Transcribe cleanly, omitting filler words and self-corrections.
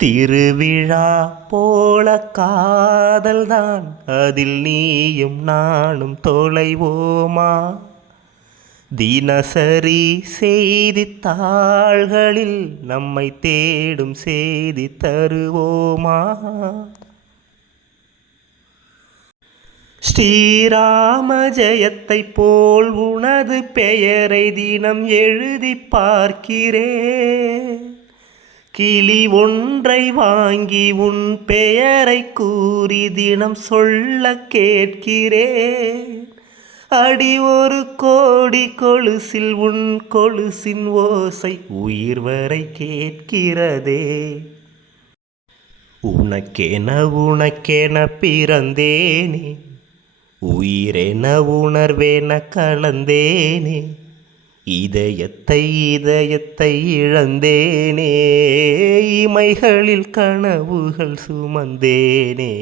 திருவிழா போல காதல்தான், அதில் நீயும் நானும் தொலைவோமா? தினசரி செய்தித்தாள்களில் நம்மை தேடும் செய்தி தருவோமா? ஸ்ரீராம ஜெயத்தை போல் உனது பெயரை தினம் எழுதி பார்க்கிறேன். கிளி ஒன்றை வாங்கி உன் பெயரை கூறி தினம் சொல்ல கேட்கிறேன். அடி ஒரு கோடி கொலுசில் உன் கொலுசின் ஓசை உயிர் வரை கேட்கிறதே. உனக்கென பிறந்தேனே, உயிரென உணர்வேன கலந்தேனே. இதயத்தை இழந்தேனே, இமைகளில் கனவுகள் சுமந்தேனே.